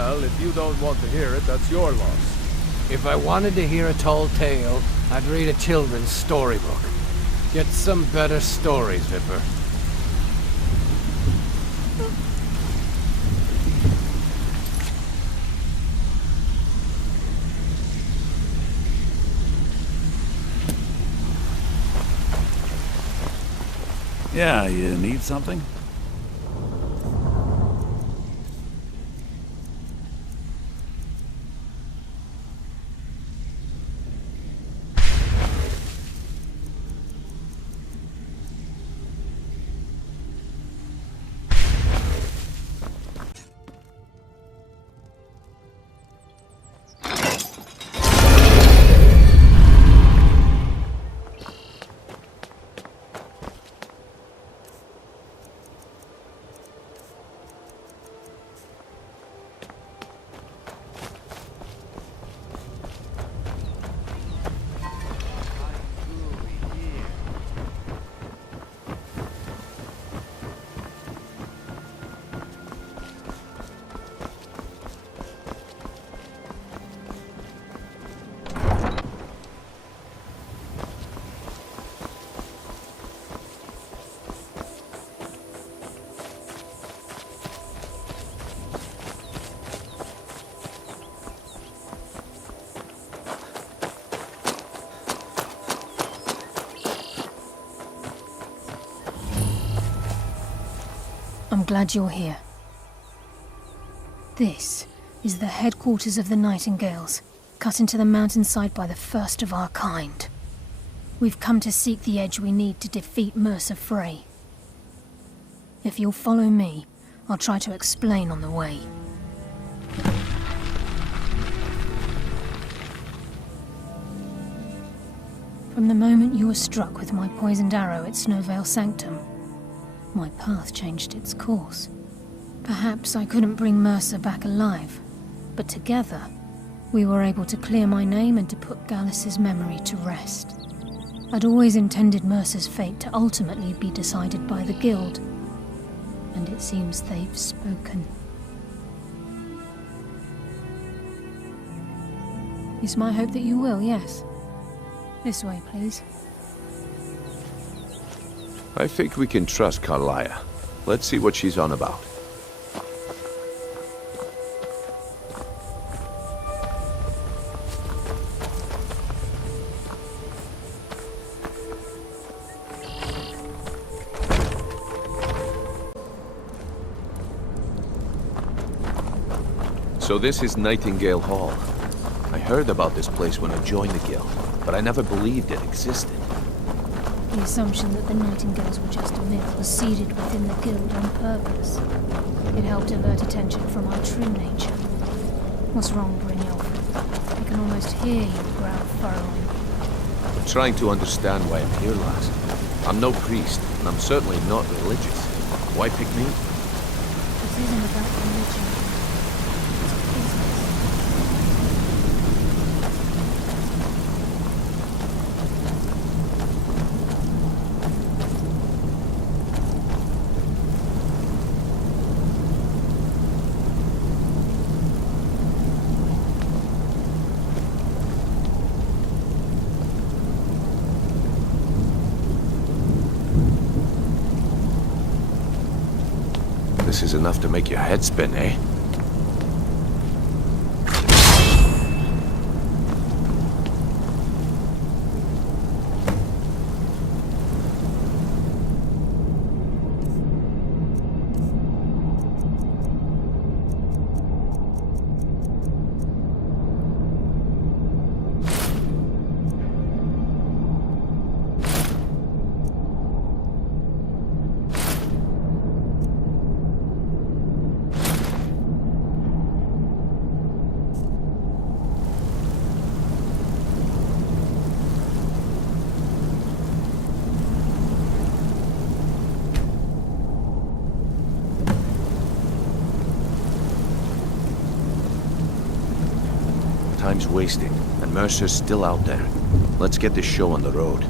Well, if you don't want to hear it, that's your loss. If I wanted to hear a tall tale, I'd read a children's storybook. Get some better stories, Vipper. Yeah, you need something? I'm glad you're here. This is the headquarters of the Nightingales, cut into the mountainside by the first of our kind. We've come to seek the edge we need to defeat Mercer Frey. If you'll follow me, I'll try to explain on the way. From the moment you were struck with my poisoned arrow at Snowvale Sanctum, my path changed its course. Perhaps I couldn't bring Mercer back alive, but together, we were able to clear my name and to put Gallus's memory to rest. I'd always intended Mercer's fate to ultimately be decided by the Guild, and it seems they've spoken. It's my hope that you will, yes. This way, please. I think we can trust Carlia. Let's see what she's on about. So this is Nightingale Hall. I heard about this place when I joined the Guild, but I never believed it existed. The assumption that the Nightingales were just a myth was seeded within the Guild on purpose. It helped divert attention from our true nature. What's wrong, Brynjolf? I can almost hear your brow furrowing. I'm trying to understand why I'm here, lass. I'm no priest, and I'm certainly not religious. Why pick me? This isn't about religion. It's business. This is enough to make your head spin, eh? Time's wasting, and Mercer's still out there. Let's get this show on the road.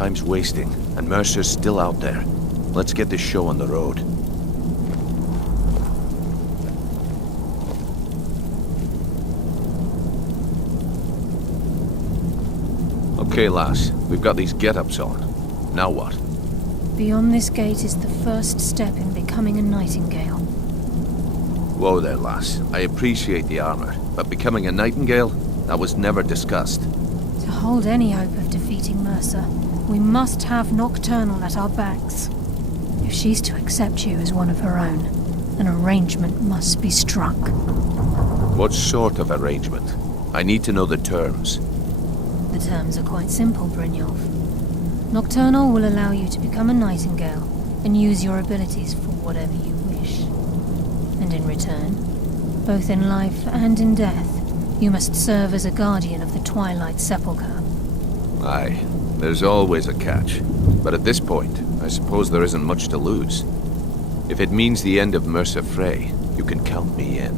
Time's wasting, and Mercer's still out there. Let's get this show on the road. Okay, lass. We've got these get-ups on. Now what? Beyond this gate is the first step in becoming a nightingale. Whoa there, lass. I appreciate the armor, but becoming a nightingale? That was never discussed. To hold any hope of defeating Mercer, we must have Nocturnal at our backs. If she's to accept you as one of her own, an arrangement must be struck. What sort of arrangement? I need to know the terms. The terms are quite simple, Brynjolf. Nocturnal will allow you to become a nightingale and use your abilities for whatever you wish. And in return, both in life and in death, you must serve as a guardian of the Twilight Sepulchre. Aye, there's always a catch. But at this point, I suppose there isn't much to lose. If it means the end of Mercer Frey, you can count me in.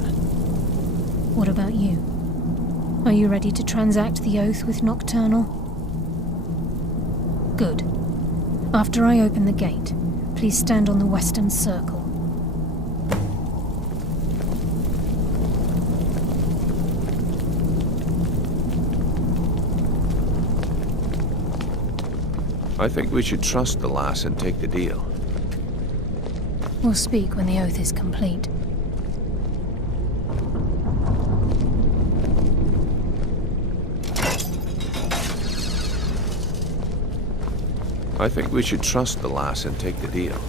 What about you? Are you ready to transact the oath with Nocturnal? Good. After I open the gate, please stand on the western circle. I think we should trust the lass and take the deal. We'll speak when the oath is complete. I think we should trust the lass and take the deal.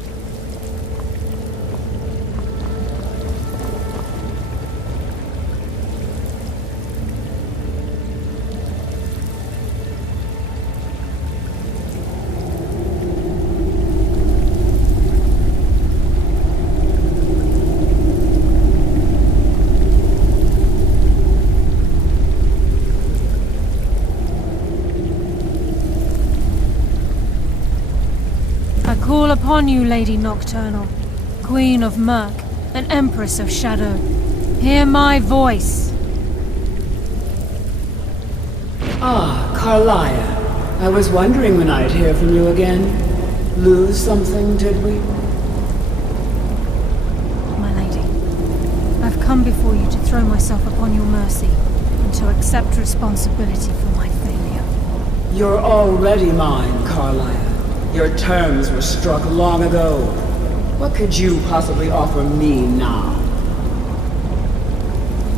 Call upon you, Lady Nocturnal, Queen of Murk, and Empress of Shadow. Hear my voice. Ah, Carlia. I was wondering when I'd hear from you again. Lose something, did we? My lady, I've come before you to throw myself upon your mercy and to accept responsibility for my failure. You're already mine, Carlia. Your terms were struck long ago. What could you possibly offer me now?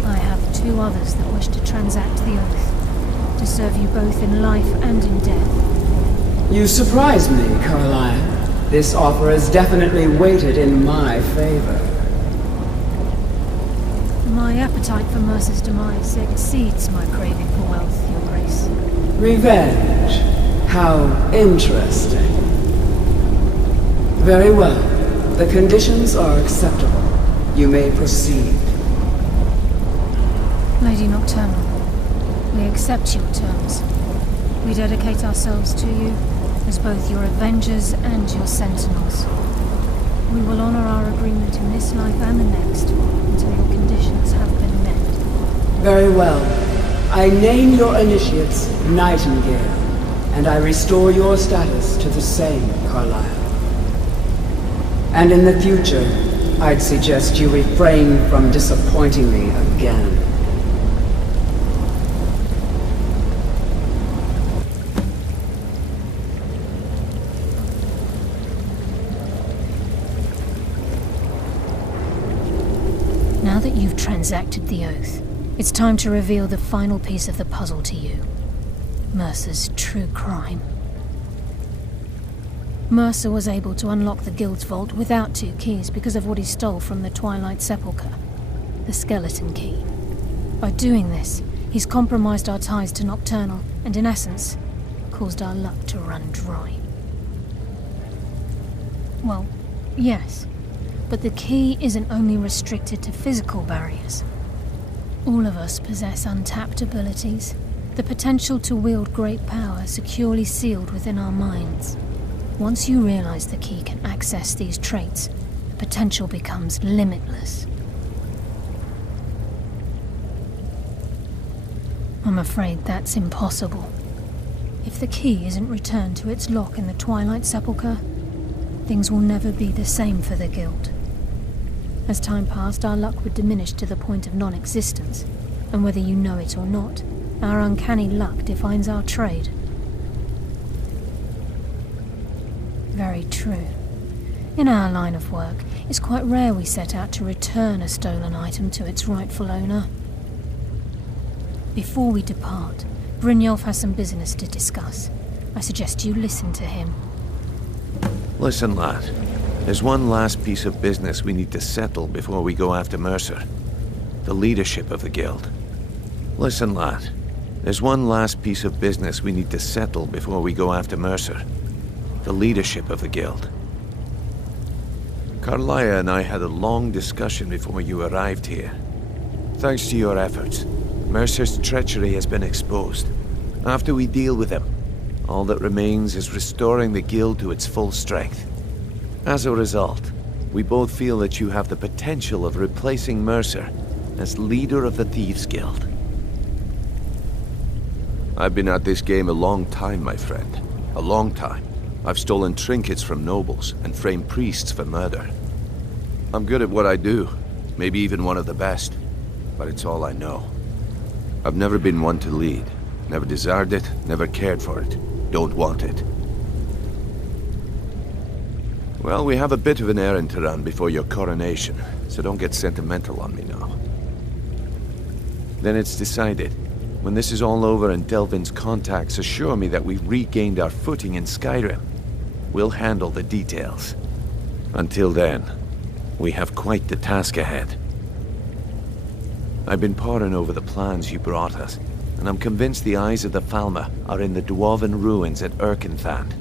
I have two others that wish to transact the oath, to serve you both in life and in death. You surprise me, Carlia. This offer is definitely weighted in my favor. My appetite for Mercer's demise exceeds my craving for wealth, Your Grace. Revenge. How interesting. Very well. The conditions are acceptable. You may proceed. Lady Nocturnal, we accept your terms. We dedicate ourselves to you as both your avengers and your sentinels. We will honor our agreement in this life and the next until your conditions have been met. Very well. I name your initiates Nightingale, and I restore your status to the same, Carlisle. And in the future, I'd suggest you refrain from disappointing me again. Now that you've transacted the oath, it's time to reveal the final piece of the puzzle to you. Mercer's true crime. Mercer was able to unlock the Guild's vault without 2 keys because of what he stole from the Twilight Sepulchre, the skeleton key. By doing this, he's compromised our ties to Nocturnal and, in essence, caused our luck to run dry. Well, yes, but the key isn't only restricted to physical barriers. All of us possess untapped abilities, the potential to wield great power securely sealed within our minds. Once you realize the key can access these traits, the potential becomes limitless. I'm afraid that's impossible. If the key isn't returned to its lock in the Twilight Sepulchre, things will never be the same for the Guild. As time passed, our luck would diminish to the point of non-existence, and whether you know it or not, our uncanny luck defines our trade. Very true. In our line of work, it's quite rare we set out to return a stolen item to its rightful owner. Before we depart, Brynjolf has some business to discuss. I suggest you listen to him. Listen, lad. There's one last piece of business we need to settle before we go after Mercer. The leadership of the Guild. Listen, lad. There's one last piece of business we need to settle before we go after Mercer. The leadership of the Guild. Carlia and I had a long discussion before you arrived here. Thanks to your efforts, Mercer's treachery has been exposed. After we deal with him, all that remains is restoring the Guild to its full strength. As a result, we both feel that you have the potential of replacing Mercer as leader of the Thieves' Guild. I've been at this game a long time, my friend. A long time. I've stolen trinkets from nobles and framed priests for murder. I'm good at what I do, maybe even one of the best, but it's all I know. I've never been one to lead. Never desired it, never cared for it. Don't want it. Well, we have a bit of an errand to run before your coronation, so don't get sentimental on me now. Then it's decided. When this is all over and Delvin's contacts assure me that we've regained our footing in Skyrim, we'll handle the details. Until then, we have quite the task ahead. I've been poring over the plans you brought us, and I'm convinced the eyes of the Falmer are in the Dwarven ruins at Erkenthand.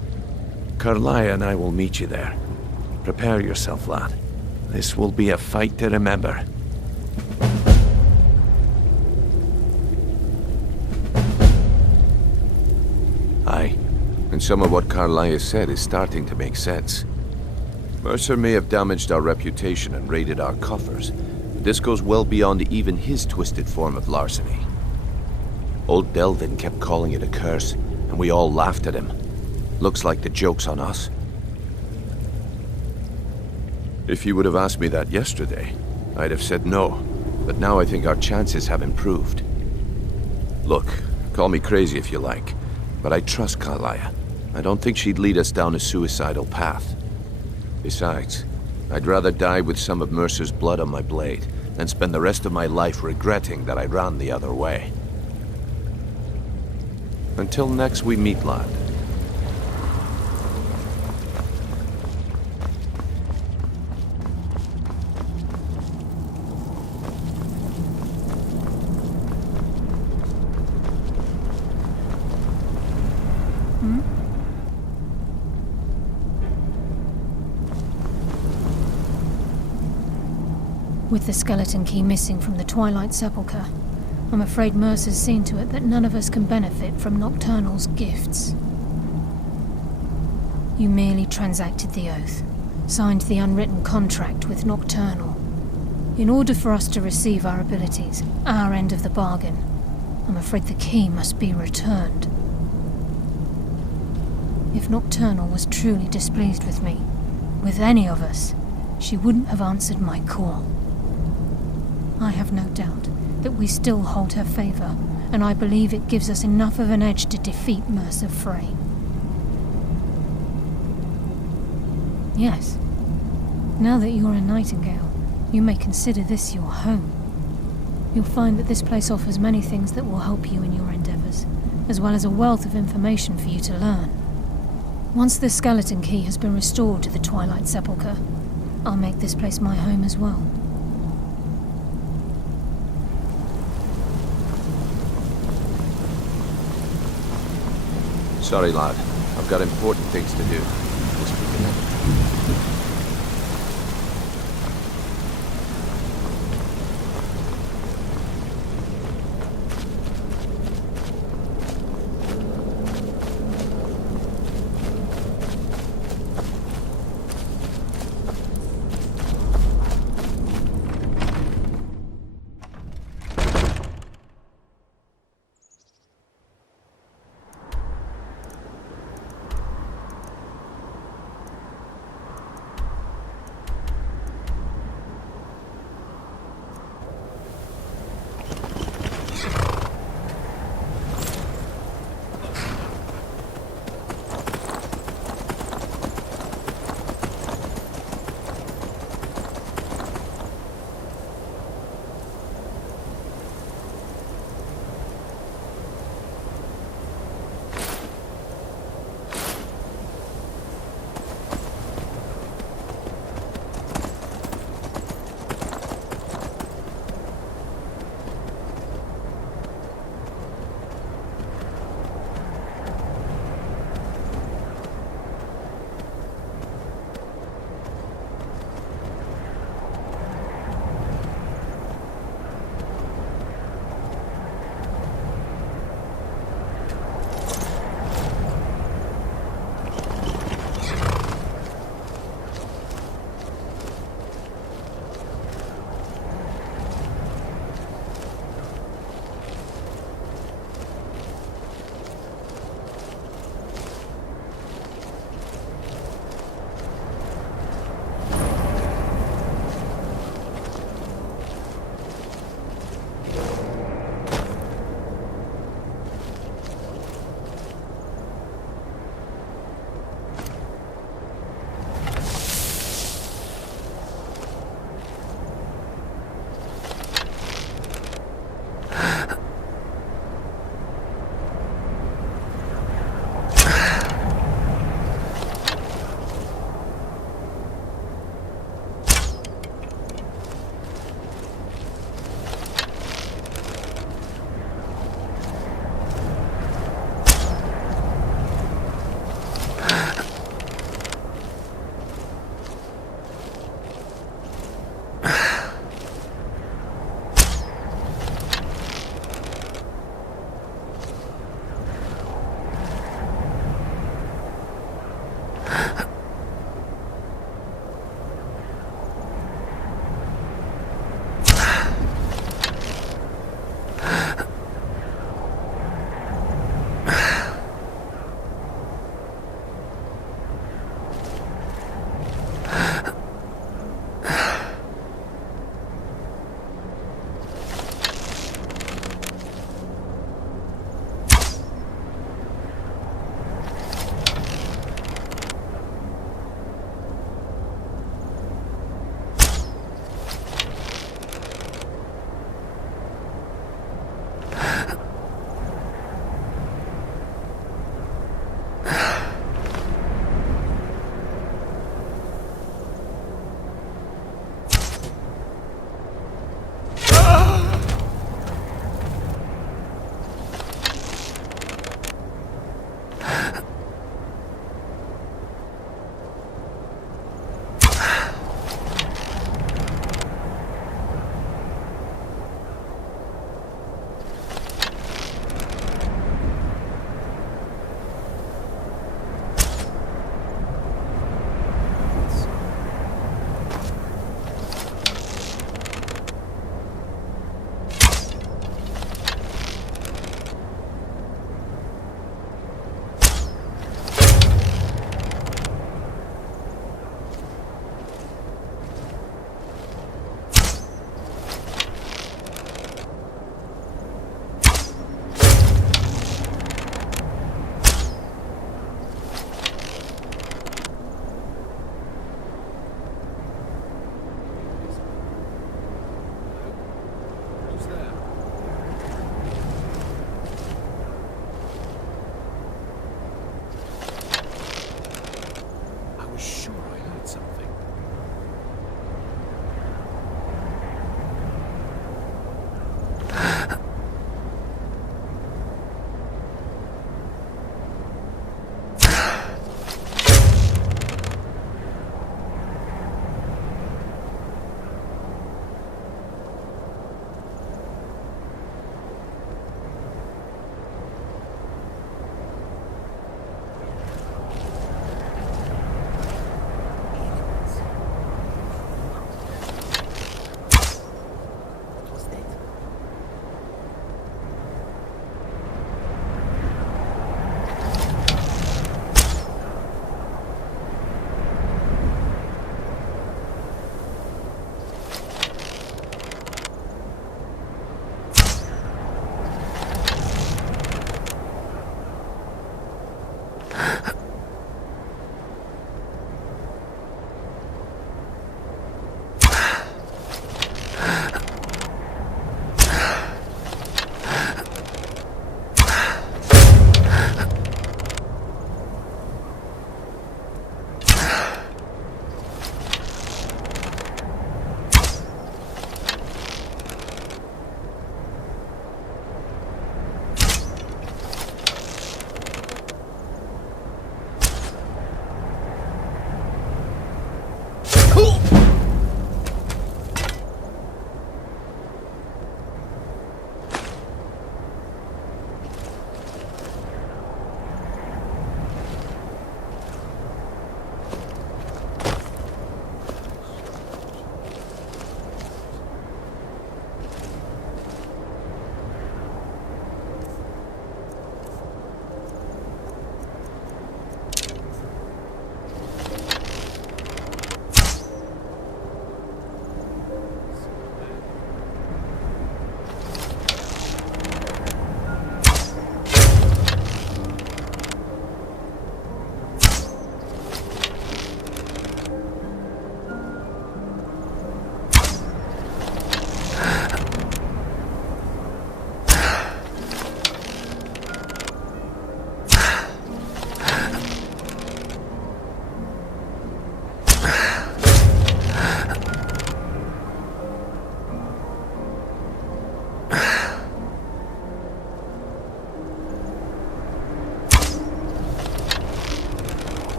Carlia and I will meet you there. Prepare yourself, lad. This will be a fight to remember. Aye, and some of what Carlia said is starting to make sense. Mercer may have damaged our reputation and raided our coffers, but this goes well beyond even his twisted form of larceny. Old Delvin kept calling it a curse, and we all laughed at him. Looks like the joke's on us. If you would have asked me that yesterday, I'd have said no, but now I think our chances have improved. Look, call me crazy if you like, but I trust Carlia. I don't think she'd lead us down a suicidal path. Besides, I'd rather die with some of Mercer's blood on my blade than spend the rest of my life regretting that I ran the other way. Until next we meet, lad. With the skeleton key missing from the Twilight Sepulchre, I'm afraid Mercer's seen to it that none of us can benefit from Nocturnal's gifts. You merely transacted the oath, signed the unwritten contract with Nocturnal. In order for us to receive our abilities, our end of the bargain, I'm afraid the key must be returned. If Nocturnal was truly displeased with me, with any of us, she wouldn't have answered my call. I have no doubt that we still hold her favor, and I believe it gives us enough of an edge to defeat Mercer Frey. Yes, now that you're a Nightingale, you may consider this your home. You'll find that this place offers many things that will help you in your endeavors, as well as a wealth of information for you to learn. Once the skeleton key has been restored to the Twilight Sepulchre, I'll make this place my home as well. Sorry, lad. I've got important things to do. We'll speak later.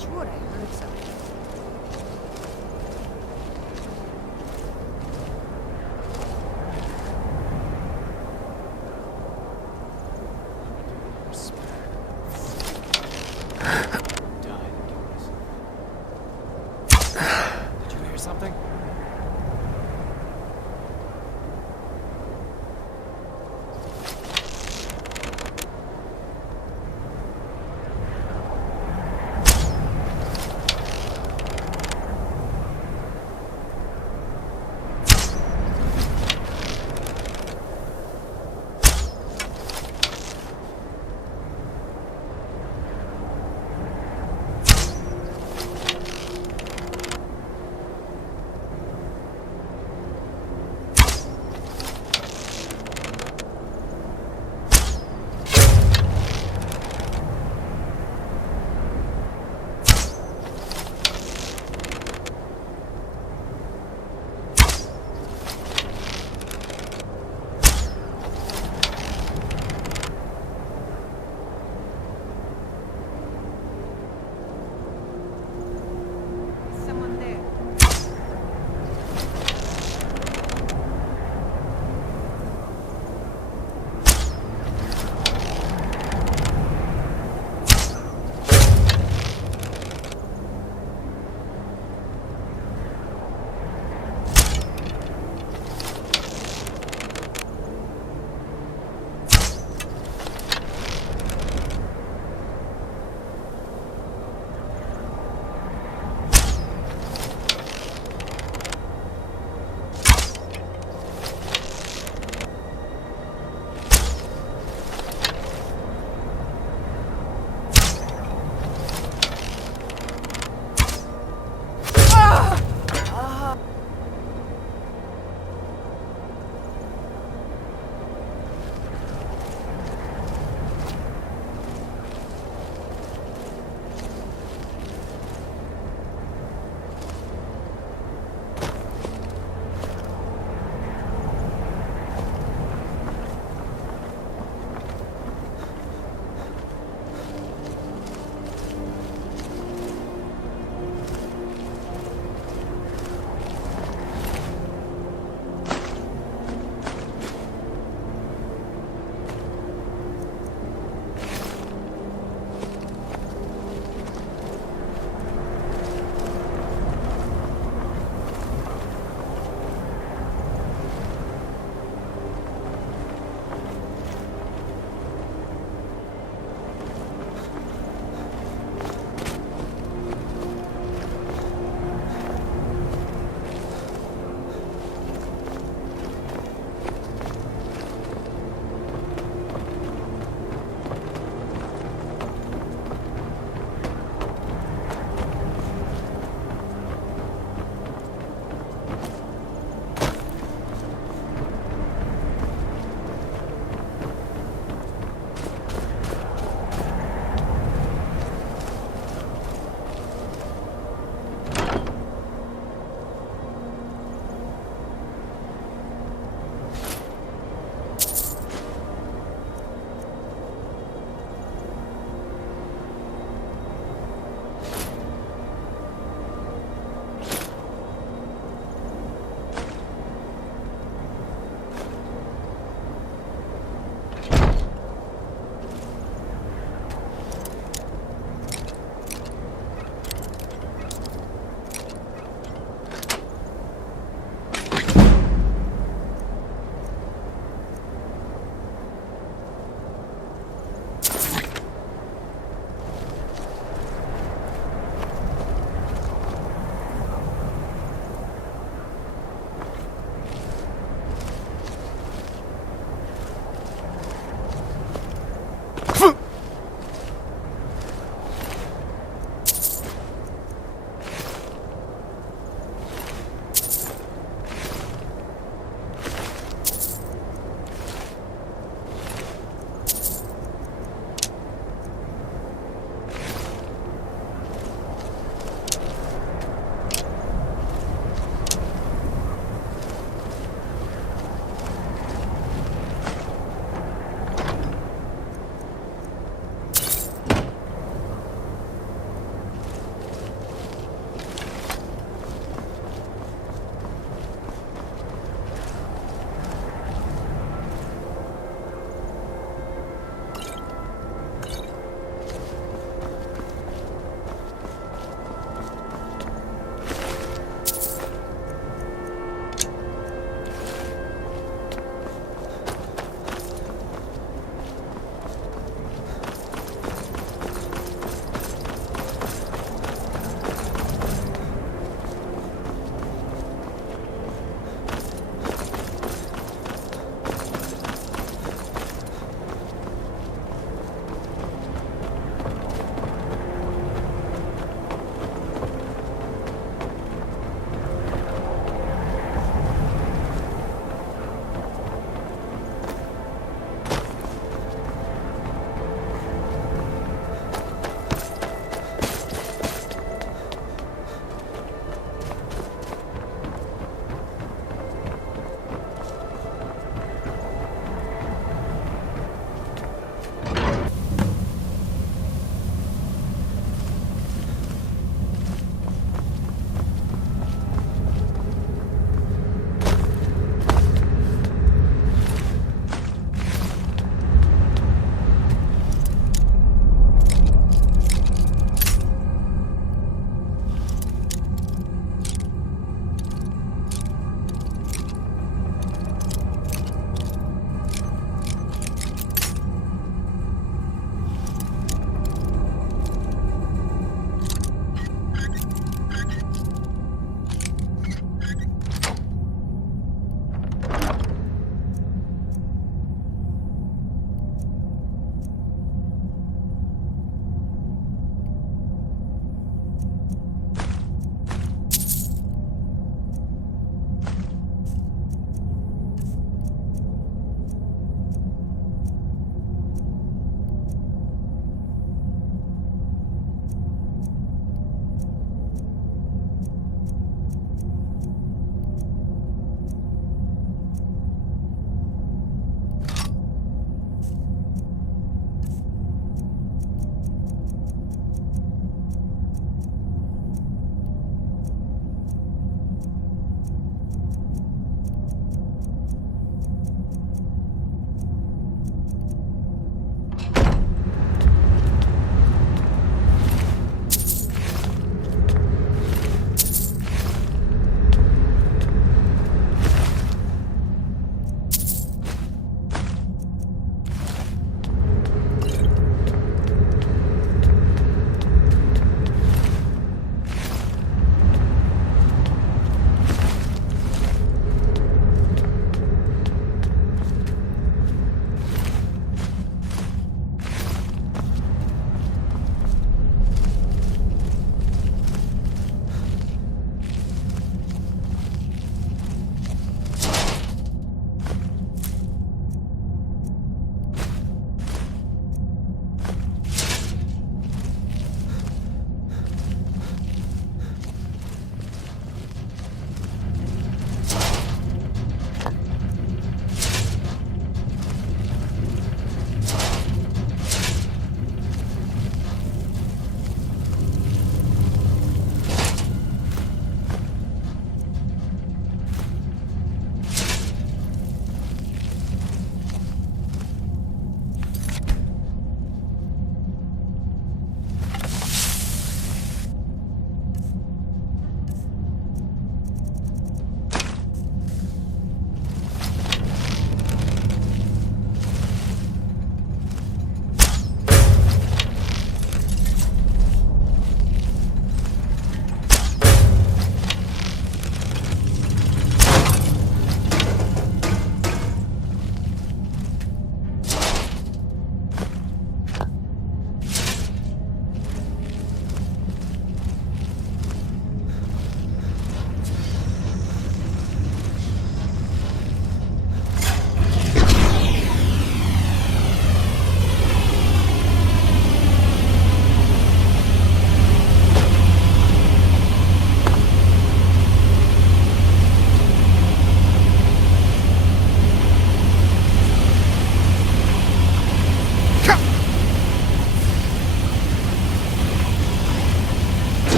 swore I heard something. Did you hear something?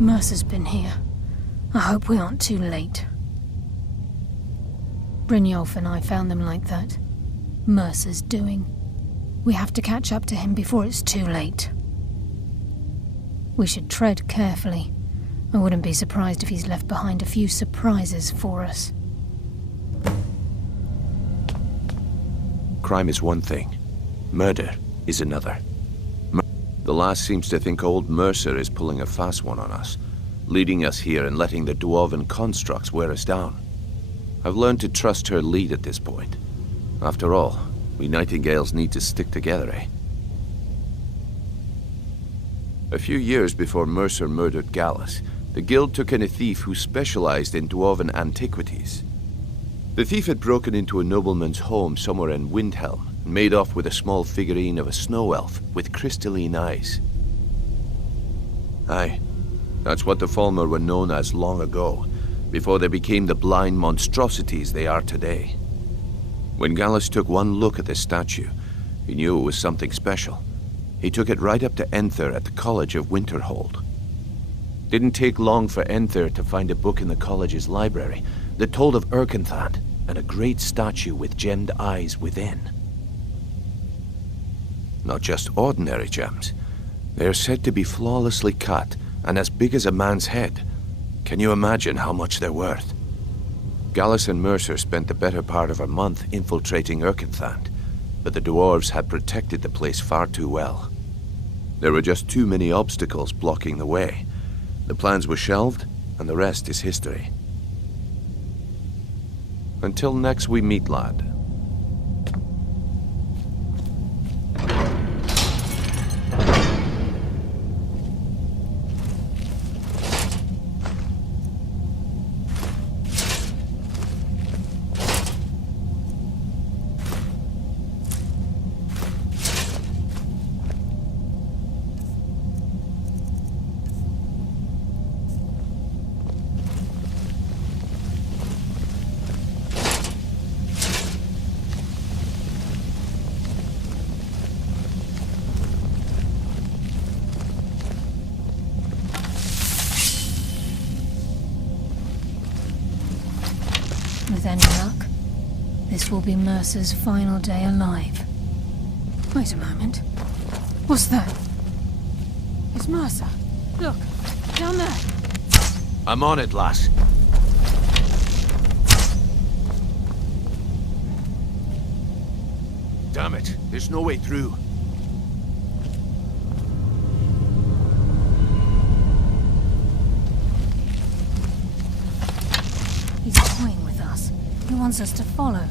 Mercer's been here. I hope we aren't too late. Brynjolf and I found them like that. Mercer's doing. We have to catch up to him before it's too late. We should tread carefully. I wouldn't be surprised if he's left behind a few surprises for us. Crime is one thing. Murder is another. The last seems to think old Mercer is pulling a fast one on us, leading us here and letting the dwarven constructs wear us down. I've learned to trust her lead at this point. After all, we Nightingales need to stick together, eh? A few years before Mercer murdered Gallus, the guild took in a thief who specialized in dwarven antiquities. The thief had broken into a nobleman's home somewhere in Windhelm and made off with a small figurine of a snow elf with crystalline eyes. Aye, that's what the Falmer were known as long ago, before they became the blind monstrosities they are today. When Gallus took one look at this statue, he knew it was something special. He took it right up to Enther at the College of Winterhold. Didn't take long for Enther to find a book in the college's library that told of Erkenthand and a great statue with gemmed eyes within. Not just ordinary gems. They're said to be flawlessly cut and as big as a man's head. Can you imagine how much they're worth? Gallus and Mercer spent the better part of a month infiltrating Erkenthand, but the dwarves had protected the place far too well. There were just too many obstacles blocking the way. The plans were shelved, and the rest is history. Until next we meet, lad. With any luck, this will be Mercer's final day alive. Wait a moment. What's that? It's Mercer. Look, down there. I'm on it, lass. Damn it, there's no way through. He's toying with us. He wants us to follow.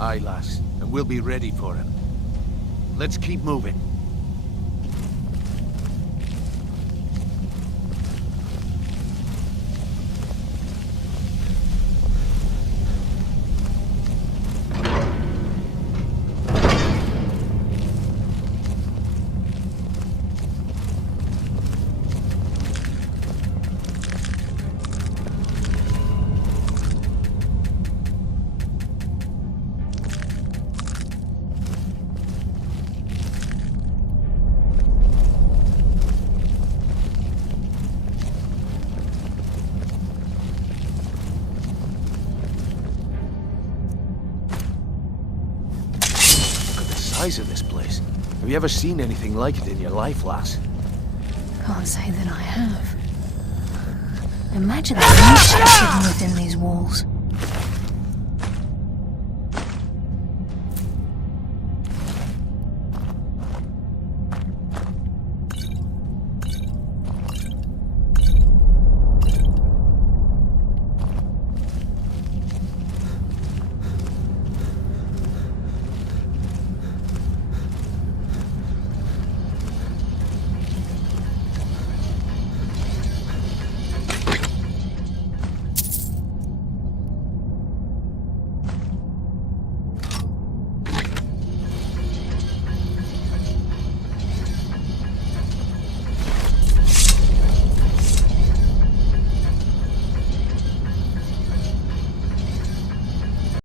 Aye, lass, and we'll be ready for him. Let's keep moving. Size of this place. Have you ever seen anything like it in your life, lass? Can't say that I have. Imagine the mischief hidden within these walls.